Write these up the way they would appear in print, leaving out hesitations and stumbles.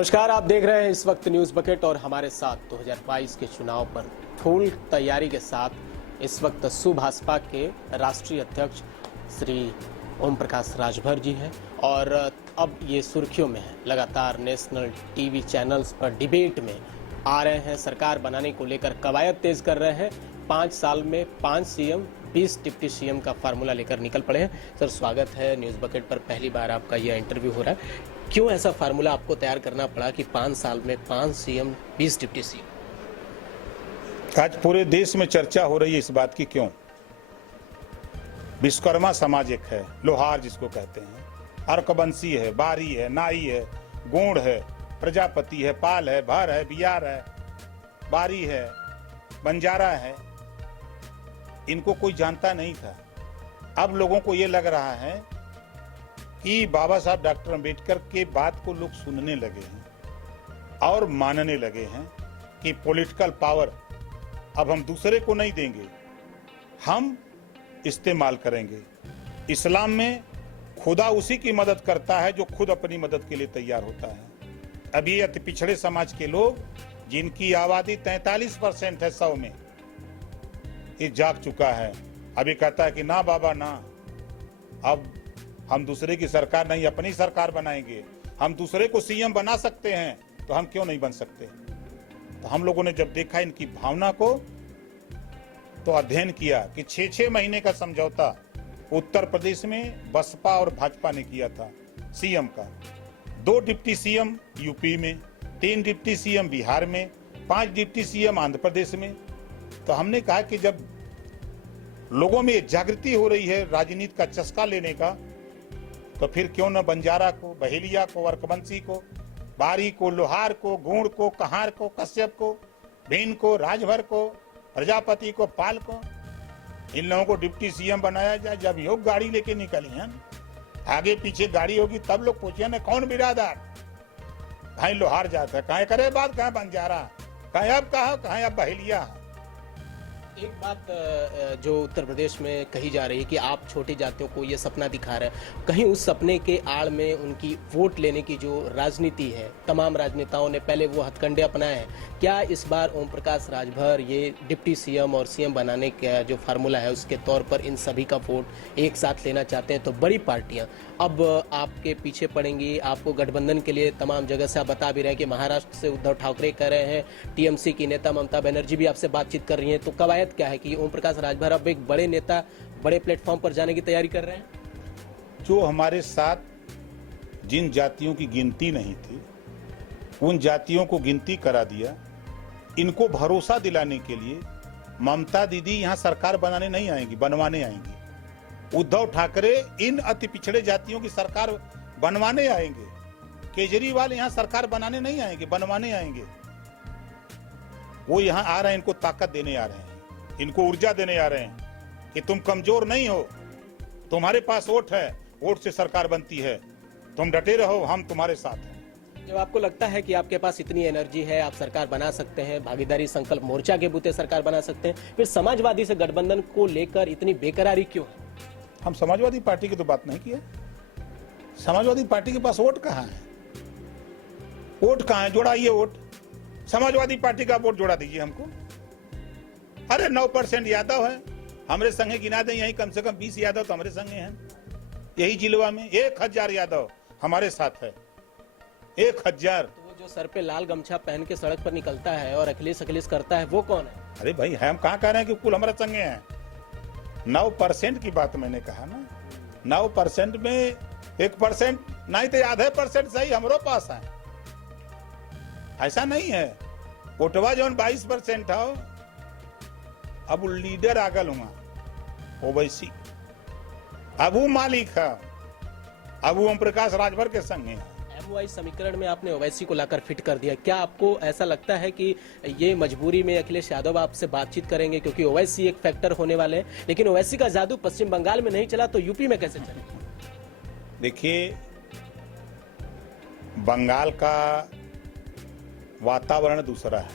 नमस्कार, आप देख रहे हैं इस वक्त न्यूज बकेट और हमारे साथ 2022 के चुनाव पर फुल तैयारी के साथ इस वक्त सुभाषपा के राष्ट्रीय अध्यक्ष श्री ओम प्रकाश राजभर जी हैं और अब ये सुर्खियों में है। लगातार नेशनल टीवी चैनल्स पर डिबेट में आ रहे हैं, सरकार बनाने को लेकर कवायद तेज कर रहे हैं। 5 साल में 5 सीएम 20 डिप्टी सीएम का फार्मूला लेकर निकल पड़े हैं। सर, स्वागत है न्यूज बकेट पर, पहली बार आपका यह इंटरव्यू हो रहा है। क्यों ऐसा फार्मूला आपको तैयार करना पड़ा कि 5 साल में 5 सीएम 20 डिप्टी सीएम? आज पूरे देश में चर्चा हो रही है इस बात की। क्यों? विश्वकर्मा समाज एक है, लोहार जिसको कहते हैं, अर्कबंसी है, बारी है, नाई है, गोंड है, प्रजापति है, पाल है, भर है, बियार है, बारी है, बंजारा है। इनको कोई जानता नहीं था। अब लोगों को ये लग रहा है कि बाबा साहब डॉक्टर अंबेडकर के बात को लोग सुनने लगे हैं और मानने लगे हैं कि पॉलिटिकल पावर अब हम दूसरे को नहीं देंगे, हम इस्तेमाल करेंगे। इस्लाम में खुदा उसी की मदद करता है जो खुद अपनी मदद के लिए तैयार होता है। अब ये अति पिछड़े समाज के लोग, जिनकी आबादी 43% है 100 में, ये जाग चुका है। अभी कहता है कि ना बाबा ना, अब हम दूसरे की सरकार नहीं अपनी सरकार बनाएंगे। हम दूसरे को सीएम बना सकते हैं तो हम क्यों नहीं बन सकते? तो हम लोगों ने जब देखा इनकी भावना को, तो अध्ययन किया कि 6-6 महीने का समझौता उत्तर प्रदेश में बसपा और भाजपा ने किया था सीएम का। 2 डिप्टी सीएम यूपी में, 3 डिप्टी सीएम बिहार में, 5 डिप्टी सीएम आंध्र प्रदेश में। तो हमने कहा कि जब लोगों में जागृति हो रही है राजनीति का चस्का लेने का, तो फिर क्यों न बंजारा को, बहेलिया को, अर्कबंसी को, बारी को, लोहार को, गोंड को, कहार को, कश्यप को, भीन को, राजभर को, प्रजापति को, पाल को, इन लोगों को डिप्टी सीएम बनाया जाए। जब योग गाड़ी लेके निकली हैं, आगे पीछे गाड़ी होगी, तब लोग पूछे ना कौन बिरादर, कहीं लोहार जाता है, कहीं करे बात, कहीं बंजारा, कहीं अब कहा, कहीं अब बहेलिया। एक बात जो उत्तर प्रदेश में कही जा रही है कि आप छोटी जातियों को ये सपना दिखा रहे हैं, कहीं उस सपने के आड़ में उनकी वोट लेने की जो राजनीति है, तमाम राजनेताओं ने पहले वो हथकंडे अपनाए हैं। क्या इस बार ओम प्रकाश राजभर ये डिप्टी सीएम और सीएम बनाने का जो फार्मूला है उसके तौर पर इन सभी का वोट एक साथ लेना चाहते हैं? तो बड़ी पार्टियां अब आपके पीछे पड़ेंगी, आपको गठबंधन के लिए तमाम जगह से आप बता भी रहे हैं कि महाराष्ट्र से उद्धव ठाकरे कर रहे हैं, टीएमसी की नेता ममता बनर्जी भी आपसे बातचीत कर रही हैं। तो कवायद क्या है कि ओम प्रकाश राजभर अब एक बड़े नेता, बड़े प्लेटफॉर्म पर जाने की तैयारी कर रहे हैं? जो हमारे साथ जिन जातियों की गिनती नहीं थी, उन जातियों को गिनती करा दिया। इनको भरोसा दिलाने के लिए ममता दीदी यहाँ सरकार बनाने नहीं आएंगी, बनवाने आएंगी। उद्धव ठाकरे इन अति पिछड़े जातियों की सरकार बनवाने आएंगे। केजरीवाल यहाँ सरकार बनाने नहीं आएंगे, बनवाने आएंगे। वो यहाँ आ रहे हैं, इनको ताकत देने आ रहे हैं, इनको ऊर्जा देने आ रहे हैं कि तुम कमजोर नहीं हो, तुम्हारे पास वोट है, वोट से सरकार बनती है, तुम डटे रहो, हम तुम्हारे साथ हैं। जब आपको लगता है कि आपके पास इतनी एनर्जी है, आप सरकार बना सकते हैं, भागीदारी संकल्प मोर्चा के बूते सरकार बना सकते हैं, फिर समाजवादी से गठबंधन को लेकर इतनी बेकरारी क्यों है? हम समाजवादी पार्टी की तो बात नहीं किए। समाजवादी पार्टी के पास वोट कहाँ है? वोट कहाँ है? जोड़ाइए वोट, समाजवादी पार्टी का वोट जोड़ा दीजिए हमको। अरे 9% यादव है, हमारे संगे गिना दें, यही कम से कम 20 यादव तो हमारे संगे हैं। यही जिलवा में 1000 यादव हमारे साथ है, 1000। तो वो जो सर पे लाल गमछा पहन के सड़क पर निकलता है और अखिलेश करता है, वो कौन है? अरे भाई, हम कहाँ कह रहे हैं कि कुल हमारे संगे हैं? 9% की बात मैंने कहा ना। 9% में 1% नहीं तो आधे % सही हमारे पास है। ऐसा नहीं है। वोटवा जो 22% हो, अब लीडर आगल हुआ ओवैसी, अब वो मालिक है, अब वो ओम प्रकाश राजभर के संग है। एमवाई समीकरण में आपने ओवैसी को लाकर फिट कर दिया। क्या आपको ऐसा लगता है कि ये मजबूरी में अखिलेश यादव आपसे बातचीत करेंगे, क्योंकि ओवैसी एक फैक्टर होने वाले हैं, लेकिन ओवैसी का जादू पश्चिम बंगाल में नहीं चला तो यूपी में कैसे चलेगा? देखिए, बंगाल का वातावरण दूसरा है,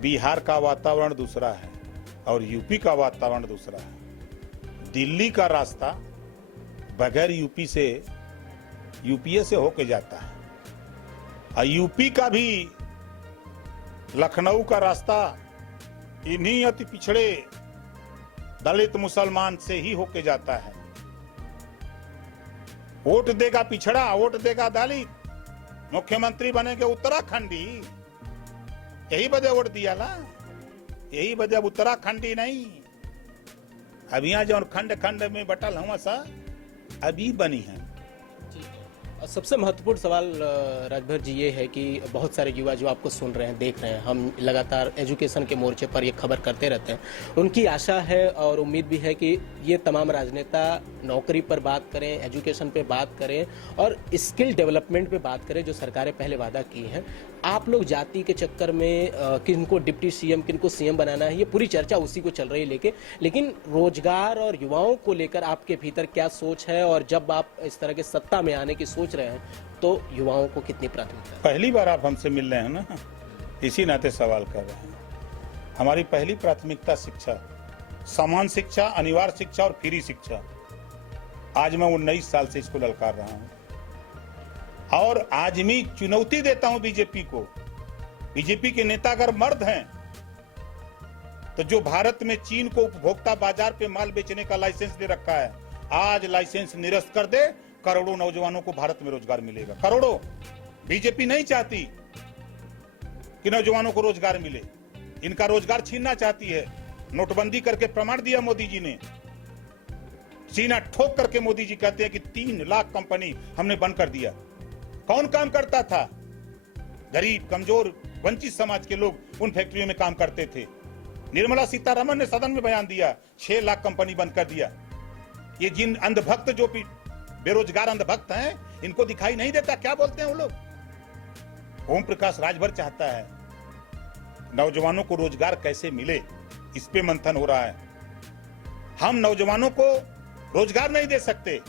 बिहार का वातावरण दूसरा है और यूपी का वातावरण दूसरा है। दिल्ली का रास्ता बगैर यूपीए से होके जाता है। और यूपी का भी लखनऊ का रास्ता इन्हीं अति पिछड़े दलित मुसलमान से ही होके जाता है। वोट देगा पिछड़ा, वोट देगा दलित, मुख्यमंत्री बनेंगे उत्तराखंडी, यही वजह वोट दिया ना, यही वजह उत्तराखंडी नहीं। अब यहाँ जो खंड खंड में बटल हुआ सा अभी बनी है। सबसे महत्वपूर्ण सवाल राजभर जी ये है कि बहुत सारे युवा जो आपको सुन रहे हैं, देख रहे हैं, हम लगातार एजुकेशन के मोर्चे पर ये खबर करते रहते हैं, उनकी आशा है और उम्मीद भी है कि ये तमाम राजनेता नौकरी पर बात करें, एजुकेशन पे बात करें और स्किल डेवलपमेंट पे बात करें जो सरकारें पहले वादा की हैं। आप लोग जाति के चक्कर में किनको डिप्टी सीएम, किनको सीएम बनाना है, ये पूरी चर्चा उसी को चल रही है, लेकिन रोजगार और युवाओं को लेकर आपके भीतर क्या सोच है और जब आप इस तरह के सत्ता में आने की सोच रहे हैं तो युवाओं को कितनी प्राथमिकता है? पहली बार आप हमसे मिल रहे हैं ना, इसी नाते सवाल कर रहे हैं। हमारी पहली प्राथमिकता शिक्षा, समान शिक्षा, अनिवार्य शिक्षा और फ्री शिक्षा। आज मैं 19 साल से इसको ललकार रहा हूं और आज मैं चुनौती देता हूं बीजेपी को। बीजेपी के नेता अगर मर्द हैं तो जो भारत में चीन को उपभोक्ता बाजार पे माल बेचने का लाइसेंस दे रखा है, आज लाइसेंस निरस्त कर दे, करोड़ों नौजवानों को भारत में रोजगार मिलेगा। करोड़ों। बीजेपी नहीं चाहती कि नौजवानों को रोजगार मिले, इनका रोजगार छीनना चाहती है। नोटबंदी करके प्रमाण दिया मोदी जी ने, सीना ठोक करके मोदी जी कहते हैं कि 3 लाख कंपनी हमने बंद कर दिया। कौन काम करता था? गरीब, कमजोर, वंचित समाज के लोग उन फैक्ट्रियों में काम करते थे। निर्मला सीतारमण ने सदन में बयान दिया, 6 लाख कंपनी बंद कर दिया। ये जिन अंधभक्त जो बेरोजगार अंधभक्त हैं, इनको दिखाई नहीं देता क्या बोलते हैं वो लोग। ओम प्रकाश राजभर चाहता है नौजवानों को रोजगार कैसे मिले, इस पे मंथन हो रहा है। हम नौजवानों को रोजगार नहीं दे सकते।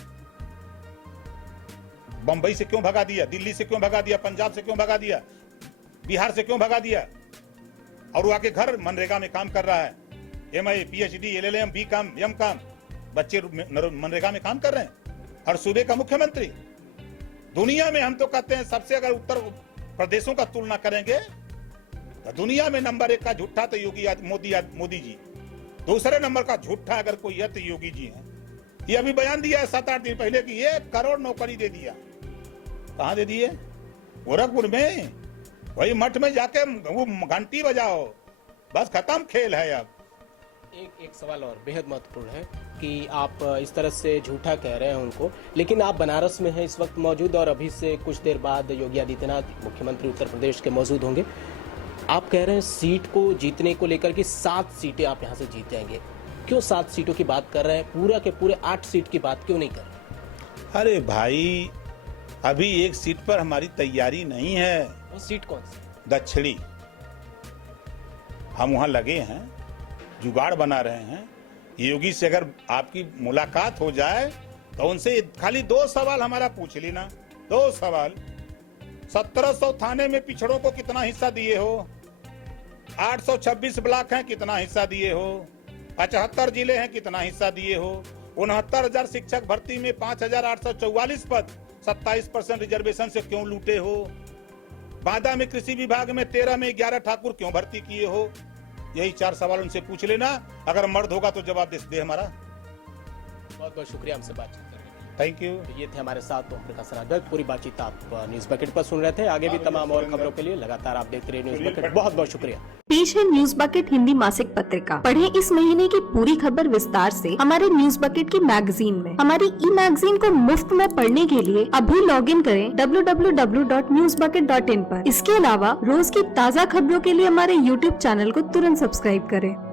बंबई से क्यों भगा दिया, दिल्ली से क्यों भगा दिया, पंजाब से क्यों भगा दिया, बिहार से क्यों भगा दिया, और वो आके घर मनरेगा में काम कर रहा है। MA, PhD, LLM, BCom, MCom बच्चे मनरेगा में काम कर रहे हैं। हर सूबे का मुख्यमंत्री। दुनिया में हम तो कहते हैं सबसे, अगर उत्तर प्रदेशों का तुलना करेंगे तो दुनिया में नंबर 1 का झूठा तो मोदी जी, दूसरे नंबर का झूठा अगर कोई है तो योगी जी हैं। ये अभी बयान दिया है 7-8 दिन पहले कि 1 करोड़ नौकरी दे दिया। कहां दे दिए? गोरखपुर में, वही मठ में जाके वो घंटी बजाओ, बस खत्म खेल है। अब एक सवाल और बेहद महत्वपूर्ण है कि आप इस तरह से झूठा कह रहे हैं उनको, लेकिन आप बनारस में हैं इस वक्त मौजूद और अभी से कुछ देर बाद योगी आदित्यनाथ मुख्यमंत्री उत्तर प्रदेश के मौजूद होंगे। आप कह रहे हैं सीट को जीतने को लेकर कि 7 सीटें आप यहाँ से जीत जाएंगे। क्यों 7 सीटों की बात कर रहे हैं? पूरा के पूरे 8 सीट की बात क्यों नहीं कर रहे? अरे भाई, अभी एक सीट पर हमारी तैयारी नहीं है। वो सीट कौन सी? दक्षिणी। हम वहां लगे हैं, जुगाड़ बना रहे हैं। योगी से अगर आपकी मुलाकात हो जाए तो उनसे खाली 2 सवाल हमारा पूछ लेना। 2 सवाल। 1700 थाने में पिछड़ों को कितना हिस्सा दिए हो? 826 ब्लॉक हैं, कितना हिस्सा दिए हो? 75 जिले हैं, कितना हिस्सा दिए हो? 69,000 शिक्षक भर्ती में 5,844 पद, 27% रिजर्वेशन से क्यों लूटे हो? बांदा में कृषि विभाग में 13 में 11 ठाकुर क्यों भर्ती किए हो? यही 4 सवाल उनसे पूछ लेना। अगर मर्द होगा तो जवाब दे हमारा। बहुत बहुत शुक्रिया हमसे बातचीत करने के लिए। Thank you. तो ये थे हमारे साथ ओम प्रकाश राजभर। पूरी बातचीत आप न्यूज बकेट पर सुन रहे थे। आगे भी तमाम और खबरों के लिए लगातार आप देखते रहिए न्यूज बकेट। बहुत बहुत शुक्रिया। पेश है न्यूज बकेट हिंदी मासिक पत्रिका। पढ़ें इस महीने की पूरी खबर विस्तार से हमारे न्यूज बकेट की मैगजीन में। हमारी ई-मैगजीन को मुफ्त में पढ़ने के लिए अभी लॉगिन करें www.newsbucket.in पर। इसके अलावा रोज की ताज़ा खबरों के लिए हमारे YouTube चैनल को तुरंत सब्सक्राइब करें।